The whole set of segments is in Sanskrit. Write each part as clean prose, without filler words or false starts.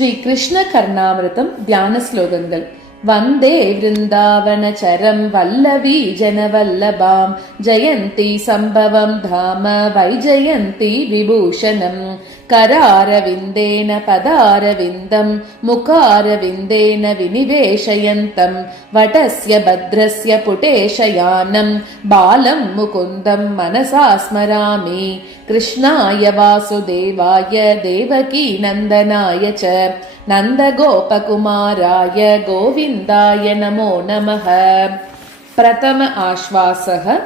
ശ്രീകൃഷ്ണകർണാമൃതം ധ്യാനശ്ലോകങ്ങൾ. വന്ദേ വൃന്ദാവനചരം വല്ലവീ ജനവല്ലഭാം ജയന്തി സംഭവം ധാമ വൈജയന്തി വിഭൂഷണം. കരാരവിന്ദേന പദാരവിന്ദം മുഖാരവിന്ദേന വിനിവേശയന്തം വടസ്യ ഭദ്രസ്യ പുടേശയാനം ബാലം മുകുന്ദം മനസാ സ്മരാമി. കൃഷ്ണായ വാസുദേവായ ദേവകീ നന്ദനായ ച നന്ദഗോപകുമാരായ ഗോവിന്ദായ നമോ നമഃ. പ്രഥമ ആശ്വാസഃ.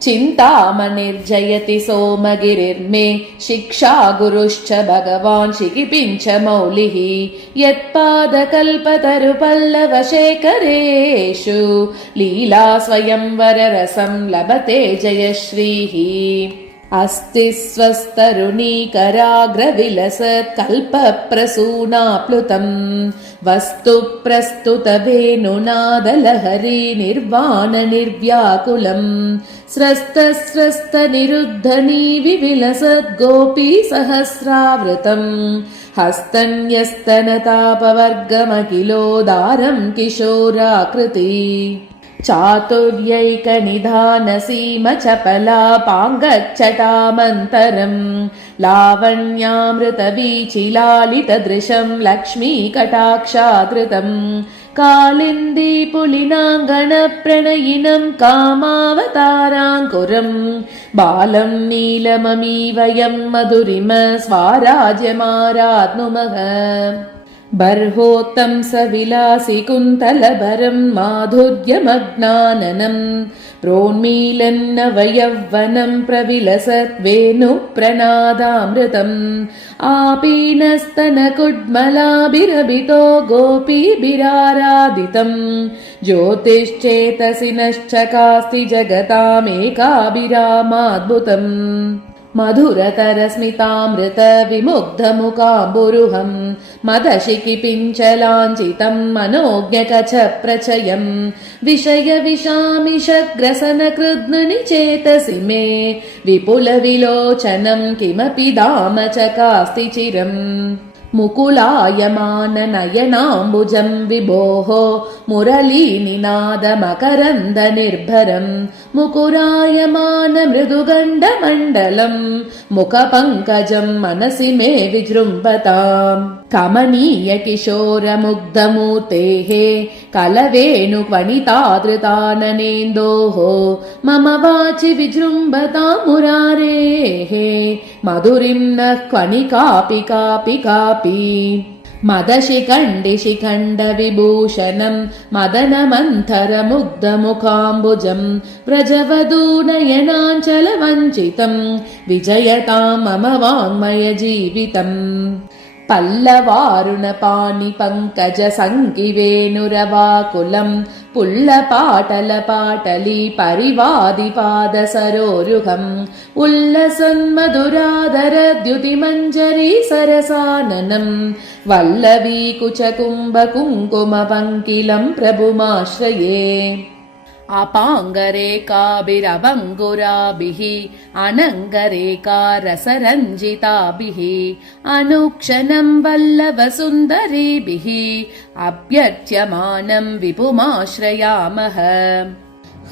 ചിന്താമണിർജയതി സോമഗിരിർമേ ശിക്ഷാ ഗുരുശ്ച ഭഗവാൻ ശിഖിപിഞ്ച മൗലിഃ. യത്പാദകൽപതരുപല്ലവശേഖരേഷു ലീലാ സ്വയംവരരസം ലഭത്തെ ജയശ്രീഃ. अस्ति स्वस्तरुणीकराग्रविलसत् कल्पप्रसूनाप्लुतम् वस्तु प्रस्तुत वेणुनादलहरी निर्वाण निर्व्याकुलम्. स्रस्त निरुद्धनी विविलसत् गोपी सहस्रावृतम् हस्तन्यस्तनतापवर्गमखिलोदारम् किशोराकृति. चातुर्यैकनिधानसीम चपला पाङ्गच्छटामन्तरम् लावण्यामृतवीचिलालितदृशम् लक्ष्मीकटाक्षादृतम्. कालिन्दी पुलिनाङ्गणप्रणयिनम् कामावताराङ्कुरम् बालम् नीलममीवयम् मधुरिम स्वाराज्यमारात्नुमः. बर्होत्तं सविलासि कुन्तलभरं माधुर्यमग्नाननम् प्रोन्मीलन्नवयौवनं प्रविलसत् वेणुप्रनादामृतम्. आपीनस्तनकुड्मलाभिरभितो गोपीभिराराधितम् ज्योतिश्चेतसि नश्चकास्ति जगतामेकाभिरामाद्भुतम्. मधुरतरस्मितामृत विमुग्धमुकाम्बुरुहम् मदशिखिपिञ्चलाञ्चितम् मनोज्ञकचप्रचयम् विषयविषामिषग्रसनकृद्नुनि चेतसि मे विपुलविलोचनम् किमपि धाम चकास्ति चिरम्. मुकुलायमान नयनाम्बुजम् विभोः मुरलीनिनादमकरन्द निर्भरम् मुकुरायमान मृदुगण्डमण्डलम् मुखपङ्कजम् मनसि मे विजृम्भताम्. कमनीय किशोरमुग्धमूर्तेः कलवेणुक्वणितादृताननेन्दोः मम वाचि विजृम्भताम् मुरारेः मधुरिं नः क्वणि कापि कापि कापि. मदशिखण्डिशिखण्ड विभूषणम् मदनमन्थरमुग्धमुखाम्बुजम् व्रजवधूनयनाञ्चलवञ्चितम् विजयताम् मम वाङ्मय जीवितम्. पल्लवारुणपाणि पङ्कज सङ्किवेणुरवाकुलम् पुल्लपाटलपाटली परिवादिपादसरोरुहम् उल्लसन्मधुरादरद्युतिमञ्जरी सरसाननम् वल्लवी कुचकुम्भकुङ्कुमपङ्किलम् प्रभुमाश्रये. अपाङ्गरेकाभिरवङ्गुराभिः अनङ्गरेकारसरञ्जिताभिः अनुक्षणम् वल्लभसुन्दरीभिः अभ्यर्च्यमानम् विपुमाश्रयामः.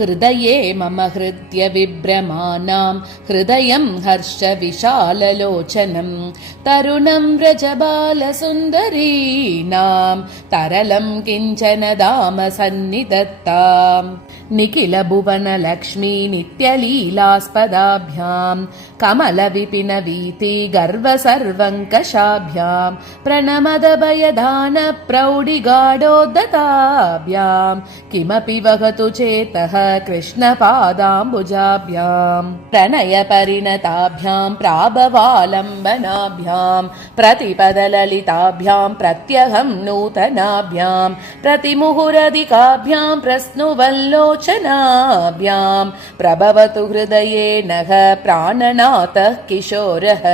हृदये मम हृद्य विभ्रमाणाम् हृदयम् हर्ष विशाललोचनम् तरुणम् व्रजबालसुन्दरीणाम् तरलम् किञ्चन धाम सन्निधत्ताम्. निखिल भुवन लक्ष्मी नित्यलीलास्पदाभ्याम् कमलविपिन वीति गर्व सर्वङ्कषाभ्याम् प्रणमद भयदान प्रौढिगाढोद्धताभ्याम् किमपि वहतु चेतः कृष्णपादाम्बुजाभ्याम्. प्रणय परिणताभ्याम् प्राभवालम्बनाभ्याम् प्रतिपदललिताभ्याम् प्रत्यहम् नूतनाभ्याम् प्रतिमुहुरधिकाभ्याम् प्रस्नुवल्लोचनाभ्याम् प्रभवतु हृदये नः प्राणनाथः किशोरः.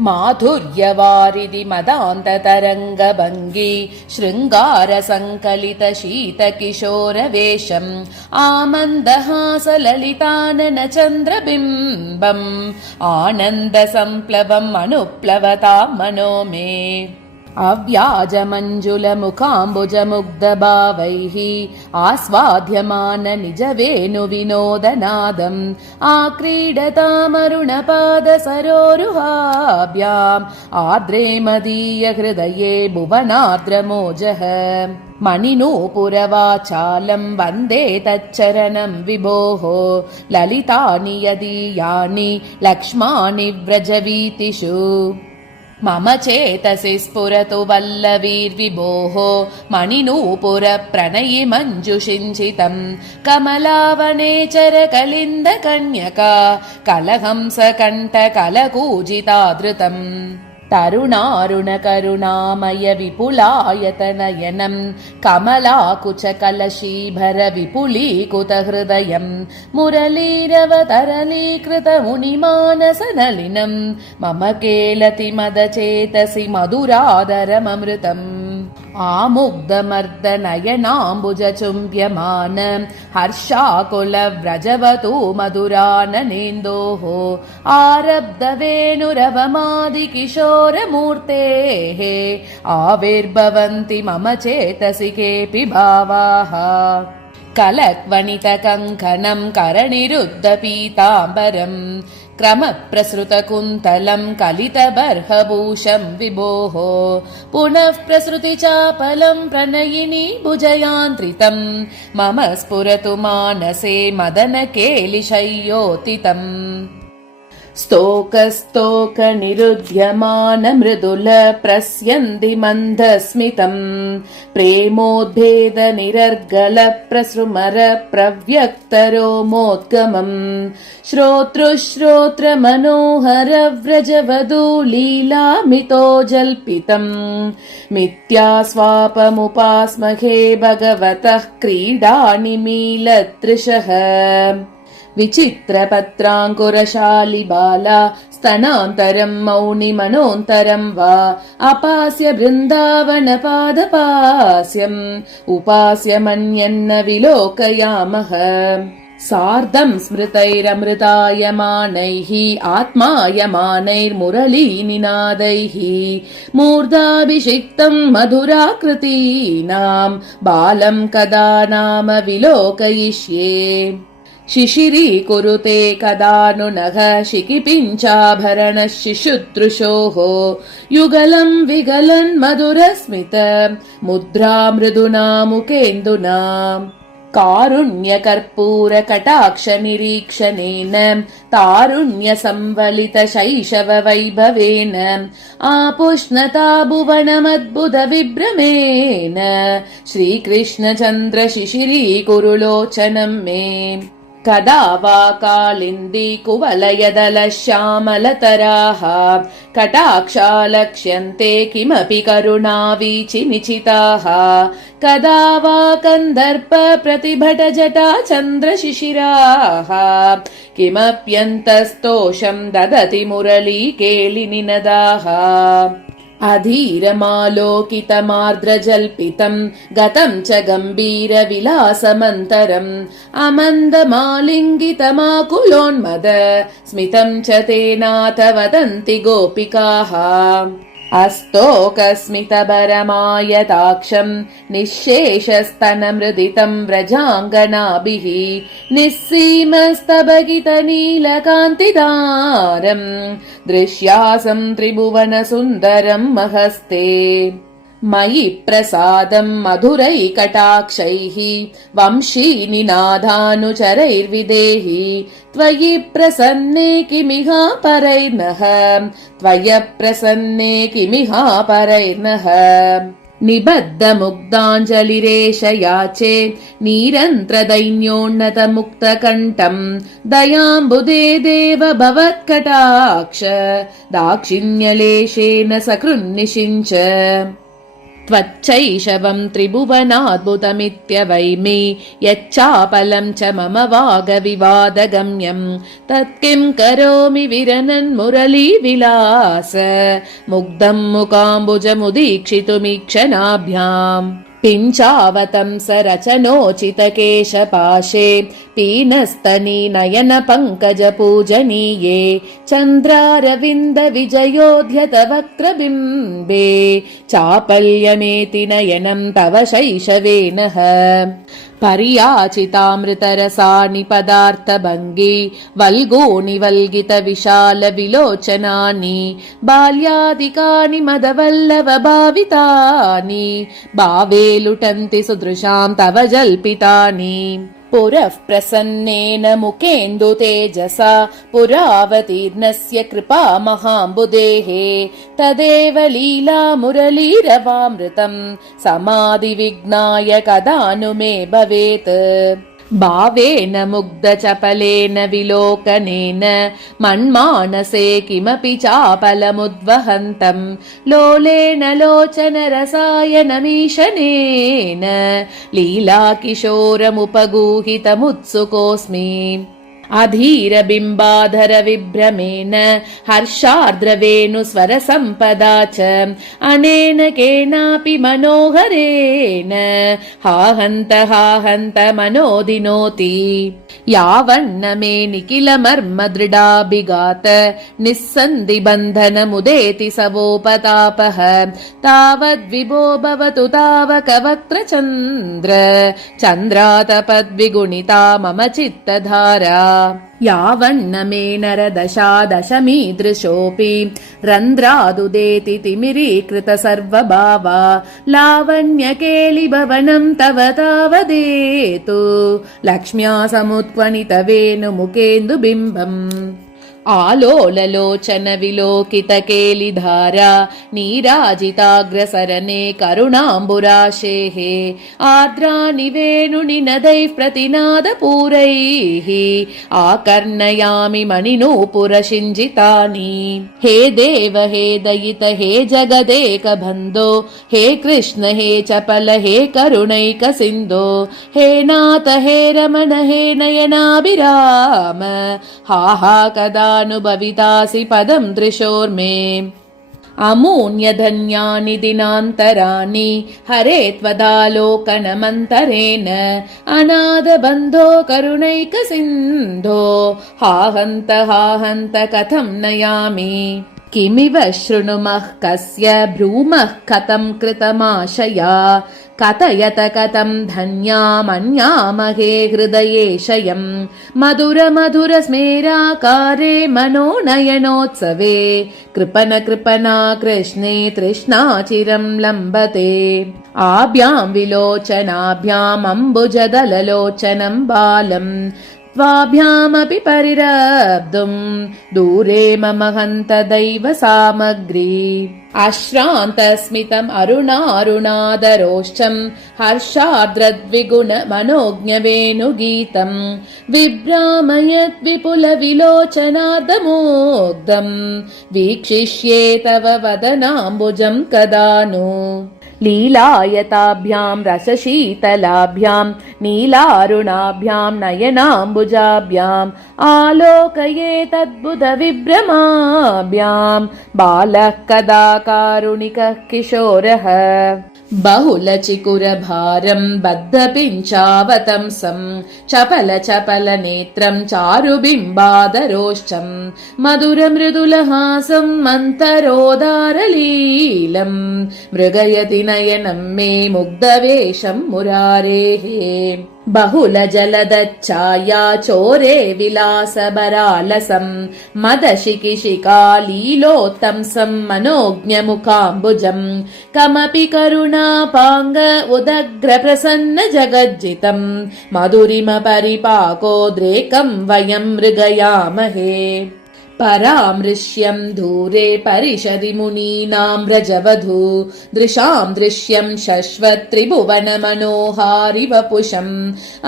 माधुर्यवारिधि मदान्ततरङ्गभङ्गी शृङ्गारसङ्कलितशीतकिशोरवेशम् आमन्दहासललिताननचन्द्रबिम्बम् आनन्दसम्प्लवम् अनुप्लवतां मनो मे. अव्याजमञ्जुलमुखाम्बुजमुग्धभावैः आस्वाद्यमान निजवेणुविनोदनादम् आक्रीडतामरुणपादसरोरुहाभ्याम् आर्द्रे मदीय हृदये भुवनार्द्रमोजः मणिनूपुरवाचालम् वन्दे तच्चरणम् विभोः ललितानि यदीयानि लक्ष्माणि व्रजवीतिषु मम चेतसि स्फुरतु वल्लवीर्विभोः मणिनूपुरप्रणयि मञ्जुषिञ्चितम् कमलावनेचरकलिन्दकन्यका कलहंसकण्ठकलकूजिताधृतम् तरुणारुणकरुणामय विपुलायतनयनम् कमलाकुचकलशीभर विपुलीकृतहृदयम् मुरलीरवतरलीकृतमुनिमानसनलिनम् मम केलति मदचेतसि मधुरादरममृतम् आमुग्धमर्दनयनाम्बुजचुम्ब्यमान हर्षाकुलव्रजवतु मधुराननेन्दोः आरब्धवेणुरवमादिकिशोरमूर्तेः आविर्भवन्ति मम चेतसि केऽपि भावाः कलक्वणितकङ्कणम् करनिरुद्धपीताम्बरम् क्रमप्रसृतकुन्तलम् कलितबर्हभूषम् विभोः पुनः प्रसृतिचापलम् प्रणयिनी भुजयान्त्रितम् मम स्फुरतु मानसे मदनकेलिशय्योतितम् स्तोकस्तोकनिरुध्यमान मृदुल प्रस्यन्ति मन्दस्मितम् प्रेमोद्भेद निरर्गल प्रसृमर प्रव्यक्तरोमोद्गमम् श्रोतृश्रोत्र मनोहर व्रजवधू लीलामितो जल्पितम् मिथ्यास्वापमुपास्महे भगवतः क्रीडानिमीलदृशः विचित्रपत्राङ्कुरशालि बाला स्तनान्तरम् मौनि मनोन्तरम् वा अपास्य बृन्दावनपादपास्यम् उपास्य मन्यन्न विलोकयामः सार्धम् स्मृतैरमृतायमानैः आत्मायमानैर्मुरलीनिनादैः मूर्धाभिषिक्तम् मधुराकृतीनाम् बालम् कदा नाम विलोकयिष्ये शिशिरीकुरुते कदा नु नः शिखिपिञ्चाभरणः शिशुदृशोः युगलम् विगलन् मधुरस्मित मुद्रा मृदुना मुखेन्दुना कारुण्यकर्पूरकटाक्षनिरीक्षणेन तारुण्यसंवलितशैशववैभवेन आपुष्णता भुवनमद्भुतविभ्रमेण श्रीकृष्णचन्द्रशिशिरीकुरुलोचनम् मे कदा वा कालिन्दी कुवलयदलश्यामलतराः कटाक्षा लक्ष्यन्ते किमपि करुणावीचिनिचिताः कदा वा कन्दर्प प्रतिभटजटा चन्द्रशिशिराः किमप्यन्तस्तोषम् ददति मुरलीकेलिनिनदाः अधीरमालोकितमार्द्रजल्पितम् गतम् च गम्भीरविलासमन्तरम् अमन्दमालिङ्गितमाकुलोन्मद स्मितम् च तेनाथ वदन्ति गोपिकाः अस्तोकस्मितभरमायताक्षम् निःशेषस्तनमृदितम् व्रजाङ्गनाभिः निःसीमस्तभगितनीलकान्तिदारम् दृश्यासम् त्रिभुवनसुन्दरम् महस्ते मयि प्रसादम् मधुरैकटाक्षैः वंशीनिनादानुचरैर्विदेहि त्वयि प्रसन्ने किमिहापरैर्नः त्वयप्रसन्ने किमिहापरैर्नः निबद्धमुग्धाञ्जलिरेष याचे निरन्त्रदैन्योन्नतमुक्तकण्ठम् दयाम्बुदे देव भवत्कटाक्ष दाक्षिण्यलेशेन सकृन्निषिञ्च त्वच्चैषवम् त्रिभुवनाद्भुतमित्यवैमि यच्चापलम् च मम वागविवादगम्यम् तत्किम् करोमि विरनन्मुरलीविलास मुग्धम् मुकाम्बुजमुदीक्षितुमीक्षणाभ्याम् पिञ्चावतंस रचनोचितकेशपाशे पीनस्तनी नयन पङ्कज पूजनीये चन्द्रारविन्द विजयोद्यत वक्त्रबिम्बे चापल्यमेति नयनं तव शैशवेनः पर्याचितामृतरसानि पदार्थभङ्गी वल्गूनि वल्गित विशाल विलोचनानि बाल्यादिकानि मदवल्लभ भावितानि भावे लुटन्ति सुदृशां तव जल्पितानि पुरः प्रसन्नेन मुखेन्दु तेजसा पुरावतीर्णस्य कृपा महाम्बुदेः तदेव लीला मुरलीरवामृतं समाधिविघ्नाय कदा नु मे भवेत् भावेन मुग्धचपलेन विलोकनेन मन्मानसे किमपि चापलमुद्वहन्तं लोलेन लोचनरसायनमीशनेन लीलाकिशोरमुपगूहितमुत्सुकोऽस्मि अधीरबिम्बाधर विभ्रमेण हर्षार्द्रवेणुस्वरसम्पदा च अनेन केनापि मनोहरेण हा हन्त मनोदिनोति यावन्न मे निखिलमर्म दृढाभिघात निस्सन्धिबन्धनमुदेति सवोपतापः तावद्विभो भवतु तावकवक्त्रचन्द्र चन्द्रातपद्विगुणिता मम चित्तधारा यावन्न मे नरदशादशमीदृशोऽपि रन्ध्रादुदेति तिमिरीकृत सर्वभावा लावण्यकेलिभवनं तव तावदेतु लक्ष्म्या समुत्क्वणित वेणुमुखेन्दुबिम्बम् आलोललोचन विलोकित केलिधारा नीराजिताग्रसरने करुणाम्बुराशेः आर्द्राणि वेणुनि नदैः प्रतिनादपूरैः आकर्णयामि मणिनूपुरशिञ्जितानि हे देव हे दयित हे जगदेक बन्धो हे कृष्ण हे चपल हे करुणैक सिन्धो हे नाथ हे रमण हे नयनाभिराम हा हा कदा अनुभवितासि पदं दृशोर्मे अमून्यधन्यानि दिनान्तराणि हरे त्वदालोकनमन्तरेण अनादबन्धो करुणैक सिन्धो हा हन्त कथं नयामि किमिव शृणुमः कस्य भ्रूमः कथं कृतमाशया कथयत कथं धन्यामन्यामहे हृदयेशयं मधुर स्मेराकारे मनोनयनोत्सवे कृपना कृष्णे तृष्णाचिरं लम्बते आभ्यां विलोचनाभ्याम् अम्बुजदललोचनं बालम् त्वाभ्यामपि परिरब्धुं दूरे मम हन्त दैव सामग्री अश्रान्तस्मितम् अरुणारुणादरोष्ठम् हर्षार्द्रद्विगुण मनोज्ञवेणुगीतम् विभ्रामयत् विपुल विलोचनादमोग्धम् वीक्षिष्ये तव वदनाम्बुजम् कदा नु लीलायताभ्यां रसशीतलाभ्यां नीलारुणाभ्यां नयनाम्बुजाभ्याम् आलोकये तद्बुध विभ्रमाभ्यां बालः कदा कारुणिकः किशोरः बहुलचिकुरभारं बद्धपिञ्चावतंसं चपल नेत्रं चारुबिम्बादरोष्ठं मधुरमृदुलहासं मन्तरोदारलीलं मृगयति नयनं मे मुग्धवेषं मुरारेः बहुलजलदच्छाया चोरे विलासबरालसं मदशिखिशिखालीलोत्तंसं मनोज्ञमुखाम्बुजं कमपि करुणापाङ्ग उदग्र प्रसन्न जगज्जितं मधुरिम परिपाकोद्रेकं वयं मृगयामहे परामृश्यं दूरे परिषदि मुनीनां व्रजवधू दृशां दृश्यं शश्वत् त्रिभुवन मनोहारि वपुषम्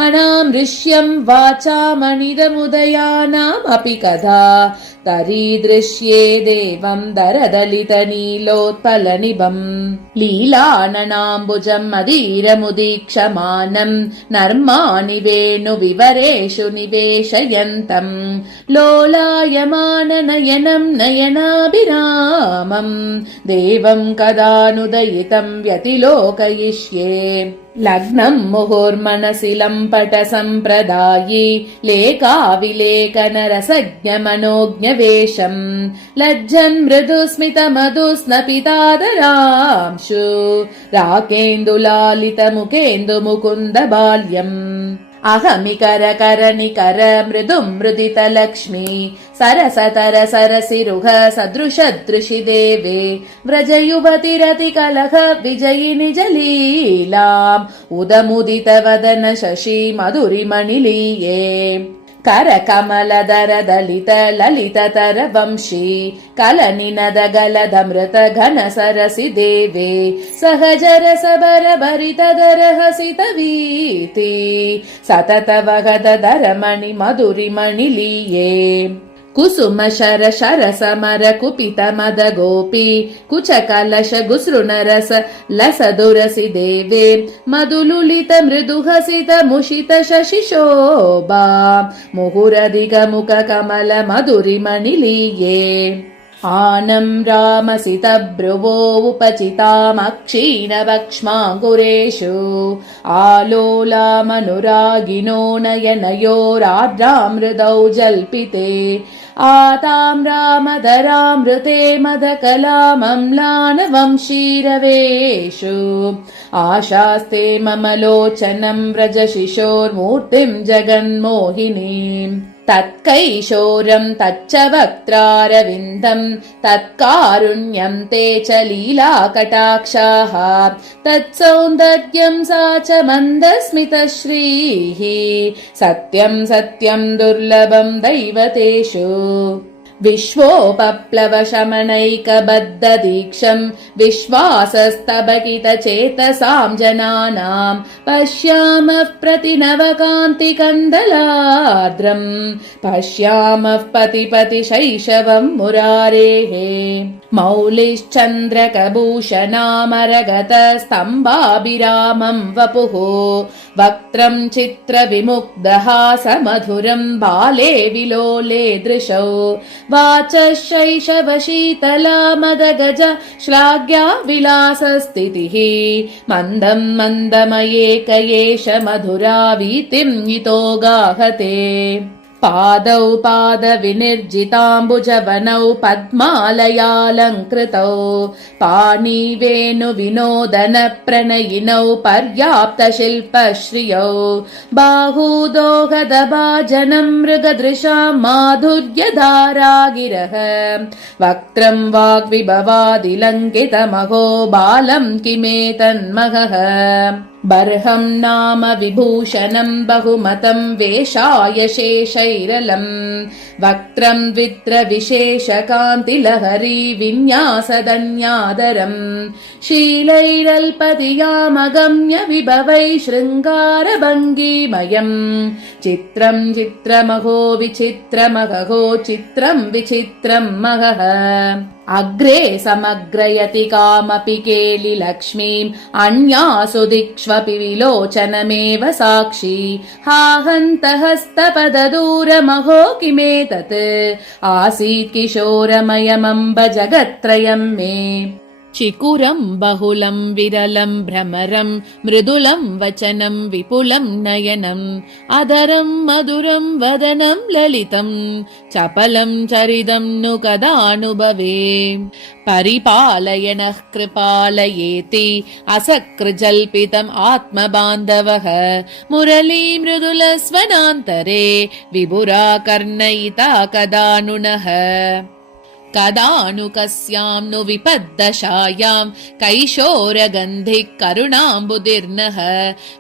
अनामृश्यं वाचामनिदमुदयानामपि कदा तरीदृश्ये देवं दरदलित नीलोत्पलनिभम् लीलाननाम्बुजम् अधीरमुदीक्षमानम् नर्माणि वेणुविवरेषु निवेशयन्तम् लोलायमान नयनं नयनाभिरामं देवं कदानुदयितं व्यतिलोकयिष्ये लग्नं मुहुर्मनसि लम्पट सम्प्रदायी लेखाविलेखनरसज्ञमनोज्ञवेशम् लज्जन् मृदुस्मितमधुस्नपितादरांशु राकेन्दुलालितमुखेन्दु मुकुन्द बाल्यम् अहमिकरकरनिकर मृदुमृदितलक्ष्मी सरसतर सरसिरुह सदृशदृशि देवे व्रजयुवतिरतिकलह विजयिनि जलीलाम् उदमुदितवदन शशि मधुरिमणिलीये करकमलदर दलित ललिततर वंशी कलनिनद गलदमृत घन सरसि देवे सहजरसबर भरितदर हसित वीति सतत वगदर मणि मधुरिमणिलीये कुसुम शर शर समर कुपित मद गोपी कुच कलश गुसृणरस लस दुरसि देवे मधुलुलित मृदु हसित मुषित शशि शोभा मुहुरधिक मुख कमल मधुरिमणिलीये आनं रामसित भ्रुवो उपचितामक्षीणवक्ष्माङ्कुरेषु आलोलामनुरागिनो नयनयोरार्द्रामृदौ जल्पिते आताम्रामधरामृते मदकलामम्लानवंशीरवेषु आशास्ते मम लोचनं व्रजशिशोर्मूर्तिं जगन्मोहिनीम् तत्कैशोरं तच्च वक्त्रारविन्दं तत्कारुण्यं ते च लीलाकटाक्षाः तत्सौन्दर्यं सा च मन्दस्मितश्रीः सत्यं सत्यं दुर्लभं दैवतेषु विश्वोपप्लवशमनैकबद्धदीक्षं विश्वासस्तबकितचेतसां जनानां पश्यामः प्रतिनवकान्तिकन्दलार्द्रम् पश्यामः पतिपतिशैशवं मुरारेः मौलिश्चन्द्रकभूषणामरगतस्तम्भाभिरामं वपुः वक्त्रं चित्रविमुग्धहासमधुरं बाले विलोले दृशौ वाचः शैशवशीतला मदगज श्लाघ्या विलासस्थितिः मन्दं मन्दमयेकयेष मधुरा वीतिं हितो गाहते पादौ पादविनिर्जिताम्बुजवनौ पद्मालयालङ्कृतौ पाणिवेणुविनोदन प्रणयिनौ पर्याप्तशिल्पश्रियौ बाहूदोहदभाजनं मृगदृशां माधुर्यधारागिरः वक्त्रं वाग्विभवादिलङ्कितमहो बालं किमेतन्महः बर्हं नाम विभूषणं बहुमतं वेशाय शेषैरलम् वक्त्रं द्वित्रविशेषकान्तिलहरी विन्यासदन्यादरम् शीलैरल्पधियामगम्य विभवै शृङ्गारभङ्गिमयम् चित्रं चित्रमहो विचित्रमहो चित्रं विचित्रं महः अग्रे समग्रयति कामपि केलिलक्ष्मीम् अन्यासु दिक्ष्वपि विलोचनमेव साक्षी हा हन्त हस्तपददूरमहो किमेतत् आसीत् किशोरमयमम्ब जगत्त्रयं मे चिकुरं बहुलं विरलं भ्रमरं मृदुलं वचनं विपुलं नयनम् अधरं मधुरं वदनं ललितं चपलं चरिदं नु कदानुभवे परिपालयनः कृपालयेति असकृजल्पितम् आत्मबान्धवः मुरली मृदुलस्वनान्तरे विभुरा कर्णयिता कदानुनः कदानु कस्यां नु विपद्दशायां कैशोरगन्धिः करुणाम्बुदिर्नः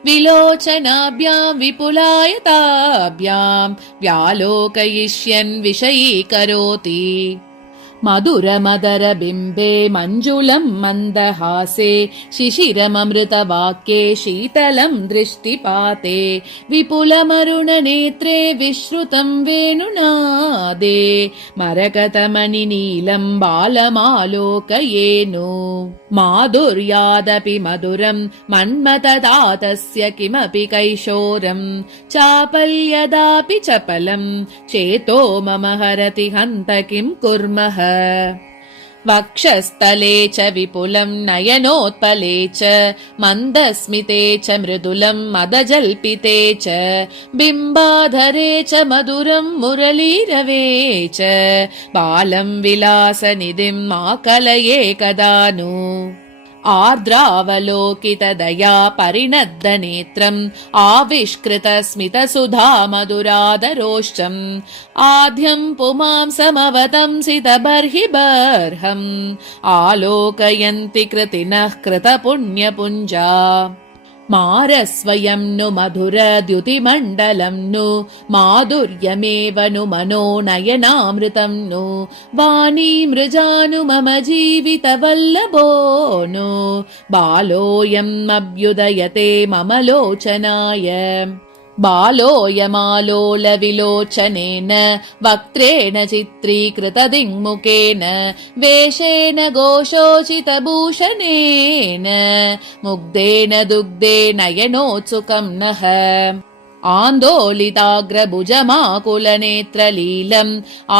विलोचनाभ्यां विपुलायताभ्यां व्यालोकयिष्यन् विषयीकरोति मधुरमदरबिम्बे मञ्जुलम् मन्दहासे शिशिरममृतवाक्ये शीतलम् दृष्टिपाते विपुलमरुणनेत्रे विश्रुतम् वेणुनादे मरकतमणिनीलम् बालमालोकयेनु माधुर्यादपि मधुरम् मन्मथदातस्य किमपि कैशोरम् चापल्यदापि चपलम् चेतो मम हरति हन्त किम् कुर्मः वक्षस्थले च विपुलम् नयनोत्पले च मन्दस्मिते च मृदुलम् मदजल्पिते च बिम्बाधरे च मधुरम् मुरलीरवे च बालम् विलासनिधिम् आकलये कदा नु आर्द्रावलोकितदया परिणद्दनेत्रम् आविष्कृतस्मितसुधा मधुरादरोष्टम् आद्यम् पुमांसमवतंसितबर्हिबर्हम् आलोकयन्ति कृतिनः कृतपुण्यपुञ्जा मारस्वयं नु मधुरद्युतिमण्डलं नु माधुर्यमेव नु मनो नयनामृतं नु वाणी मृजानु मम जीवितवल्लभो नु बालोऽयम् अभ्युदयते मम लोचनाय बालोऽयमालोलविलोचनेन वक्त्रेण चित्रीकृतदिङ्मुखेन वेषेण घोषोचितभूषणेन मुग्धेन दुग्धे नयनोत्सुकं नः आन्दोलिताग्रभुजमाकुलनेत्रलीलम्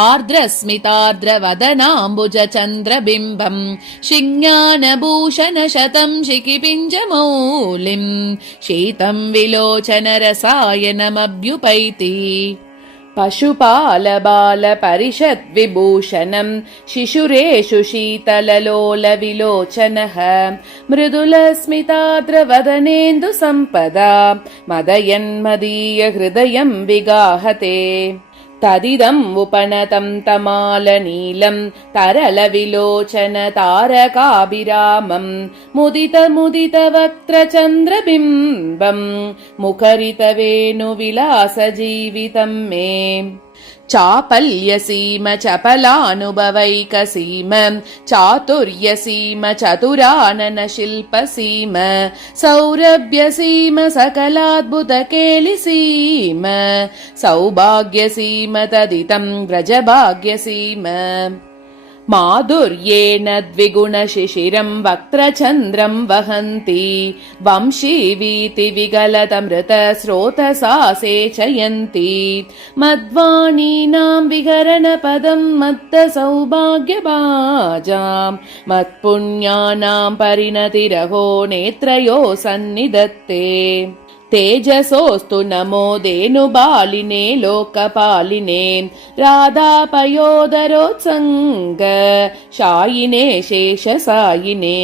आर्द्रस्मितार्द्रवदनाम्बुजचन्द्रबिम्बम् शिज्ञानभूषणशतम् शिखिपिञ्जमौलिम् शीतम् विलोचनरसायनमभ्युपैति पशुपालबालपरिषद्विभूषणम् शिशुरेषु शीतललोलविलोचनः मृदुलस्मिताद्रवदनेन्दुसम्पदा मदयन्मदीय हृदयम् विगाहते तदिदम् उपनतम् तमालनीलम् तरलविलोचन तारकाभिरामम् मुदितवक्त्रचन्द्रबिम्बम् मुखरितवेणुविलासजीवितम् मे चापल्यसीम चपलानुभवैकसीम चातुर्यसीम चतुराननशिल्पसीम सौरभ्यसीम सकलाद्भुतकेलिसीम सौभाग्यसीम तदितम् व्रजभाग्यसीम माधुर्येण द्विगुणशिशिरम् वक्त्रचन्द्रम् वहन्ति वंशीवीतिविगलतमृतस्रोतसा सेचयन्ति मद्वाणीनाम् विहरणपदम् मत्तसौभाग्यभाजाम् मत्पुण्यानाम् परिणतिरहो नेत्रयो सन्निधत्ते तेजसोऽस्तु नमो धेनुबालिने लोकपालिने राधापयोदरोत्सङ्ग शायिने शेषसायिने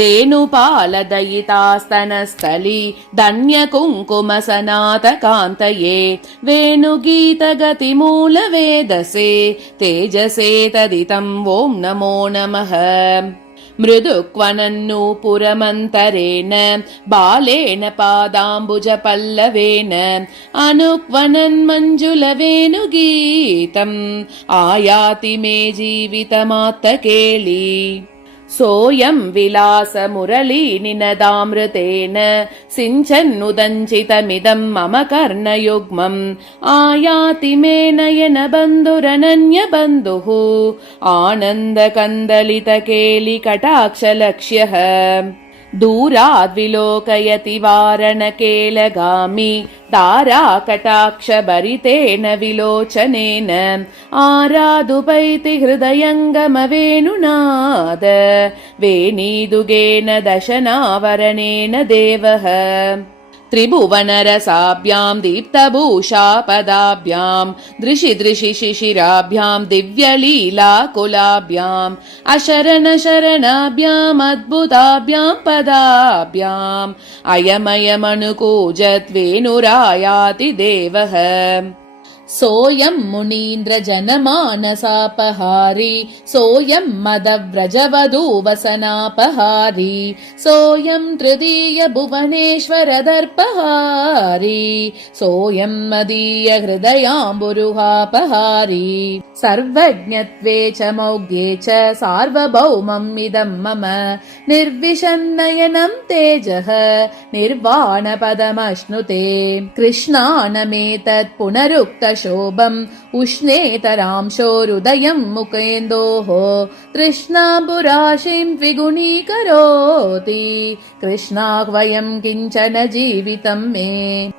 धेनुपालदयितास्तनस्थली धन्यकुङ्कुमसनातकान्तये वेणुगीतगतिमूलवेदसे तेजसे तदितम् ॐ नमो नमः मृदुक्वनन्नूपुरमन्तरेण बालेन पादाम्बुजपल्लवेन अनुक्वनन्मञ्जुलवेणुगीतम् आयाति मे जीवितमात्तकेली सोऽयं विलासमुरलीनिनदामृतेन सिञ्चन्नुदञ्चितमिदं मम कर्णयुग्मम् आयाति मे नयनबन्धुरनन्यबन्धुः आनन्दकन्दलितकेलिकटाक्षलक्ष्यः दूराद्विलोकयति वारणकेलगामी ताराकटाक्षभरितेन विलोचनेन आराधुपैति हृदयङ्गमवेणुनाद वेणीदुगेन दशनावरणेन देवः त्रिभुवनरसाभ्याम् दीप्तभूषापदाभ्याम् दृशि दृशि शिशिराभ्याम् दिव्यलीलाकुलाभ्याम् अशरणशरणाभ्याम् अद्भुताभ्याम् पदाभ्याम् अयमयमनुकूजत् वेणुरायाति देवः सोऽयं मुनीन्द्रजनमानसापहारी सोऽयं मदव्रजवधूवसनापहारी सोऽयं तृतीय भुवनेश्वरदर्पहारी सोऽयं मदीय हृदयाम्बुरुहापहारी सर्वज्ञत्वे च मौज्ञे च सार्वभौमम् इदं मम निर्विशन्नयनं तेजः निर्वाणपदमश्नुते कृष्णानमेतत् पुनरुक्तशोभम् उष्णेतरांशोरुदयम् मुकेन्दोः तृष्णाम्बुराशिं द्विगुणीकरोति कृष्णाह्वयम् किञ्चन जीवितं मे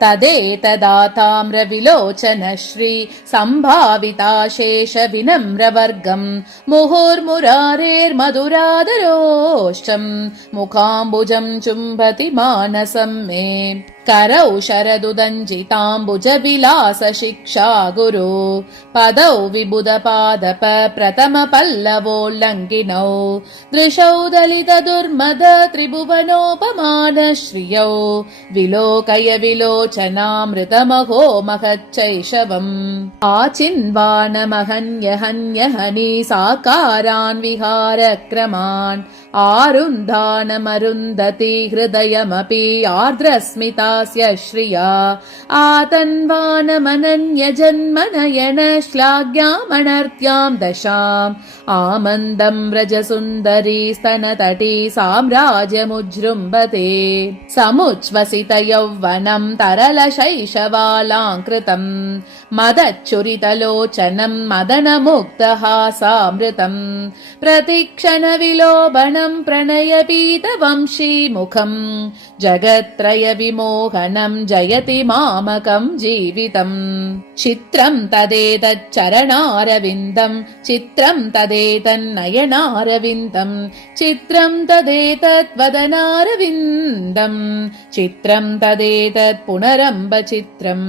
तदेतदाताम्रविलोचनश्री सम्भाविताशेष विनम्रवर्गम् मुहुर्मुरारेर्मधुरादरोष्टम् मुखाम्बुजम् चुम्बति मानसं मे करौ शरदुदञ्जिताम्बुजविलासशिक्षा गुरु पदौ विबुधपादप प्रथमपल्लवोल्लङ्घिनौ दृशौ दलितदुर्मद त्रिभुवनोपमानश्रियौ विलोकय विलोचनामृतमहो महच्चैशवम् आचिन्वानमहन्यहन्यहनि साकारान् विहारक्रमान् आरुन्धानमरुन्धति हृदयमपि आर्द्रस्मितास्य श्रिया आतन्वानमनन्यजन्मनयन श्लाघ्यामनर्त्यां दशाम् आमन्दं व्रजसुन्दरी स्तनतटी साम्राज्यमुज्जृम्भते समुच्छ्वसित यौवनं तरलशैशवालाङ्कृतं मदच्चुरितलोचनं मदनमुग्धहासामृतम् प्रतिक्षणविलोभनं प्रणयपीतवंशीमुखं जगत्त्रय विमोहनं जयति मामकं जीवितम् चित्रं तदेतच्चरणारविन्दं चित्रं तदेतन्नयनारविन्दं चित्रं तदेतद्वदनारविन्दं चित्रं तदेतत् पुनरम्बचित्रम्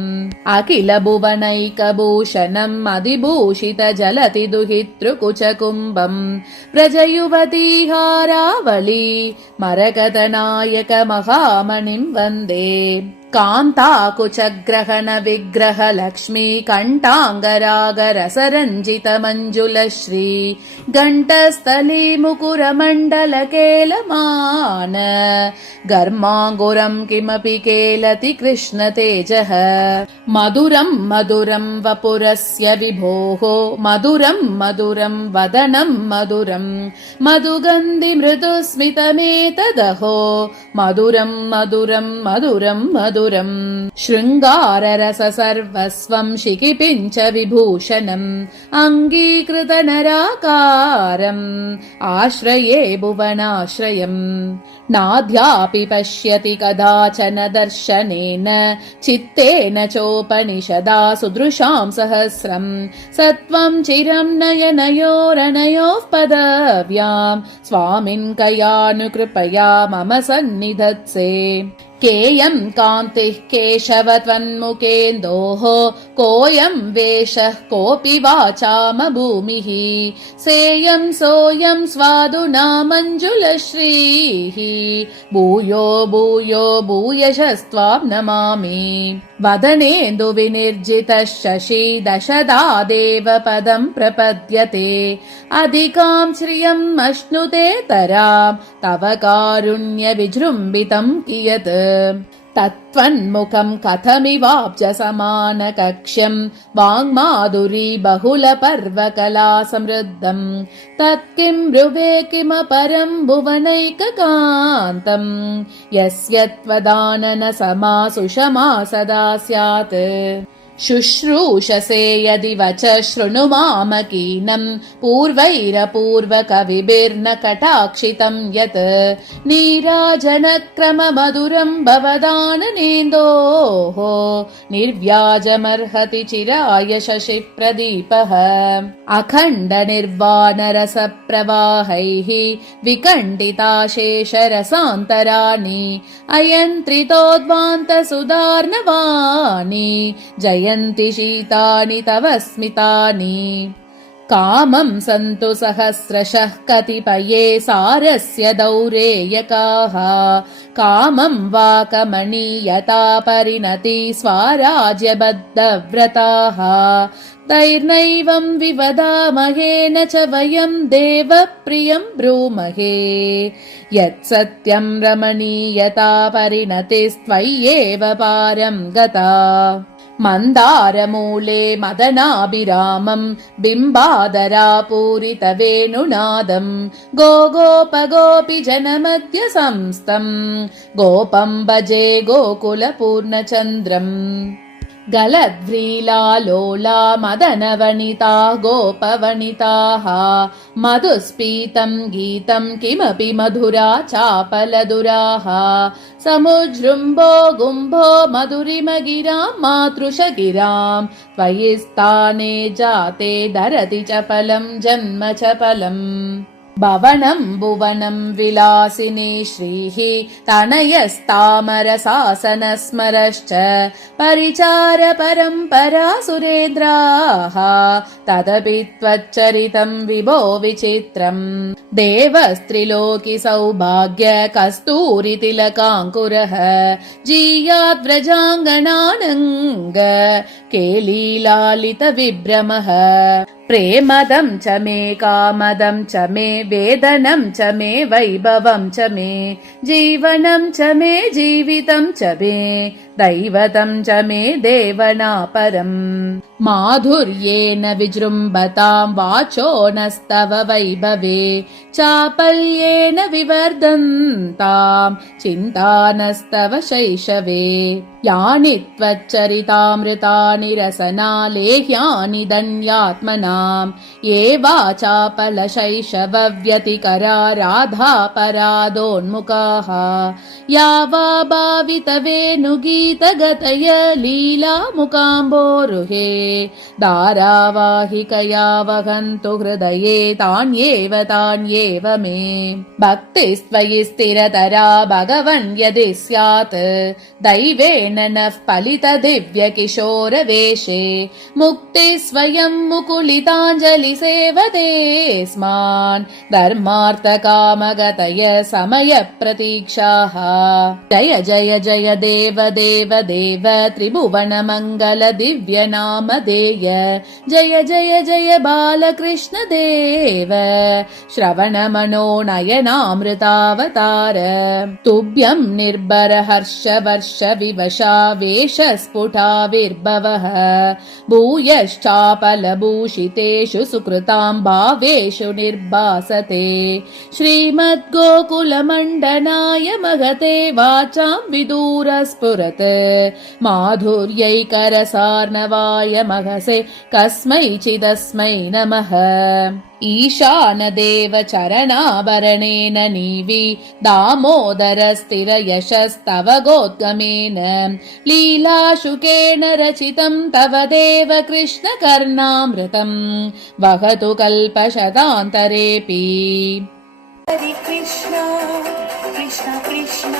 अखिल भुवनैकभूषणम् अधिभूषित जलति दुहितृकुचकुम्भम् व्रजयुवती हारावली मरकतनायक महामणिं वन्दे कान्ताकुचग्रहण विग्रह लक्ष्मी कण्ठाङ्गरागरसरञ्जित मञ्जुलश्री घण्टस्थली मुकुरमण्डलकेलमान घर्माङ्गुरं किमपि केलति कृष्णतेजः मधुरं मधुरं वपुरस्य विभोः मधुरं मधुरं वदनं मधुरं मधुगन्धि मृदुस्मितमेतदहो मधुरं मधुरं मधुरं मधुरम् शृङ्गाररस सर्वस्वं शिखिपिञ्च विभूषणम् अङ्गीकृत नराकारम् आश्रये भुवनाश्रयम् नाद्यापि पश्यति कदाचन दर्शनेन चित्तेन चोपनिषदा सुदृशां सहस्रम् सत्वं चिरं नयनयोरनयोः पदव्यां स्वामिन् कयानुकृपया मम सन्निधत्से केयं कान्तिः केशव त्वन्मुखेन्दोः कोऽयं वेषः कोऽपि वाचाम भूमिः सेयं सोऽयं स्वादुना मञ्जुलश्रीः भूयो भूयो भूयशस्त्वां नमामि वदनेन्दु विनिर्जितः शशि दशदादेव पदं प्रपद्यते अधिकां श्रियम् अश्नुते तरां तव कारुण्य विजृम्भितं कियत् तत्त्वन्मुखं कथमिवाब्जसमानकक्ष्यं वाङ्माधुरी बहुलपर्वकला समृद्धम् तत्किं ब्रुवे किमपरं भुवनैककान्तम् यस्य त्वदानन समा सुषमा सदा स्यात् शुश्रूषसे यदि वच शृणु मामकीनं पूर्वैरपूर्वकविभिर्न कटाक्षितं यत् नीराजनक्रम मधुरं भवदाननेन्दोः निर्व्याजमर्हति चिराय शशिप्रदीपः अखण्ड निर्वाणरस प्रवाहैः विकण्डिताशेषरसान्तराणि अयन्त्रितोद्वान्त सुधार्णवानि जयन्ति शीतानि तव स्मितानि कामं सन्तु सहस्रशः कतिपये सारस्य दौरेयकाः कामं वा कमनीयता परिणति स्वाराज्यबद्धव्रताः तैर्नैवं विवदामहे न च वयं देवप्रियं ब्रूमहे यत्सत्यं रमणीयता परिणतिस्त्वय्येव पारं गता मन्दारमूले मदनाभिरामं बिम्बादरापूरितवेणुनादं गोपि जनमध्य संस्थं गोपं भजे गोकुलपूर्णचन्द्रम् गलद्व्रीलालोला मदनवनिता गोपवनिताः मधुस्पीतं गीतं किमपि मधुरा चापलदुराः समुजृम्भो गुम्भो मधुरिमगिरां मातृशगिरां त्वयि स्थाने जाते धरति चपलं जन्म चपलम् भवनं भुवनं विलासिनी श्रीः तनयस्तामरसासनस्मरश्च परिचार परम्परा सुरेन्द्राः तदपि त्वच्चरितं विभो विचित्रम् देवस्त्रिलोकि सौभाग्य कस्तूरि तिलकाङ्कुरः जीयाद्व्रजाङ्गनानङ्ग केलीलालित विभ्रमः प्रेमदं च मे कामदं च मे वेदनं च मे वैभवं च मे जीवनं च मे जीवितं च मे दैवतं च मे देवनापरम् माधुर्येण विजृम्भतां वाचो नस्तव वैभवे चापल्येन विवर्धन्तां चिन्तानस्तव शैशवे यानि त्वच्चरितामृतानि रसनालेह्यानि धन्यात्मनाम् ये वाचापलशैशवव्यतिकरा राधापराधोन्मुखाः या वा भावितवेणुगीतगतय लीलामुकाम्बोरुहे धारावाहिकया वहन्तु हृदये तान्येव मे भक्तिस्त्वयि स्थिरतरा भगवन् यदि स्यात् दैवेन नः फलित दिव्य किशोरवेशे मुक्ति स्वयं मुकुलिताञ्जलि सेवते स्मान् धर्मार्थकामगतय समय प्रतीक्षाः जय जय जय देव देव देव त्रिभुवन मङ्गल दिव्य नामधेय जय जय जय बालकृष्ण देव श्रवण मनोनयनामृतावतार तुभ्यं निर्भर हर्ष वर्ष विवशा वेश स्फुटाविर्भवः भूयश्चापलभूषितेषु सुकृतां भावेषु निर्भासते श्रीमद्गोकुलमण्डनाय महते वाचां विदूरस्फुरत् माधुर्यैकरसार्णवाय महसे कस्मैचिदस्मै नमः ईशानदेव चरणाभरणेन नीवि दामोदरस्थिरयशस्तव गोद्गमेन लीलाशुकेन रचितं तव देव कृष्ण कर्णामृतं वहतु कल्पशतान्तरेऽपि हरे कृष्ण कृष्ण कृष्ण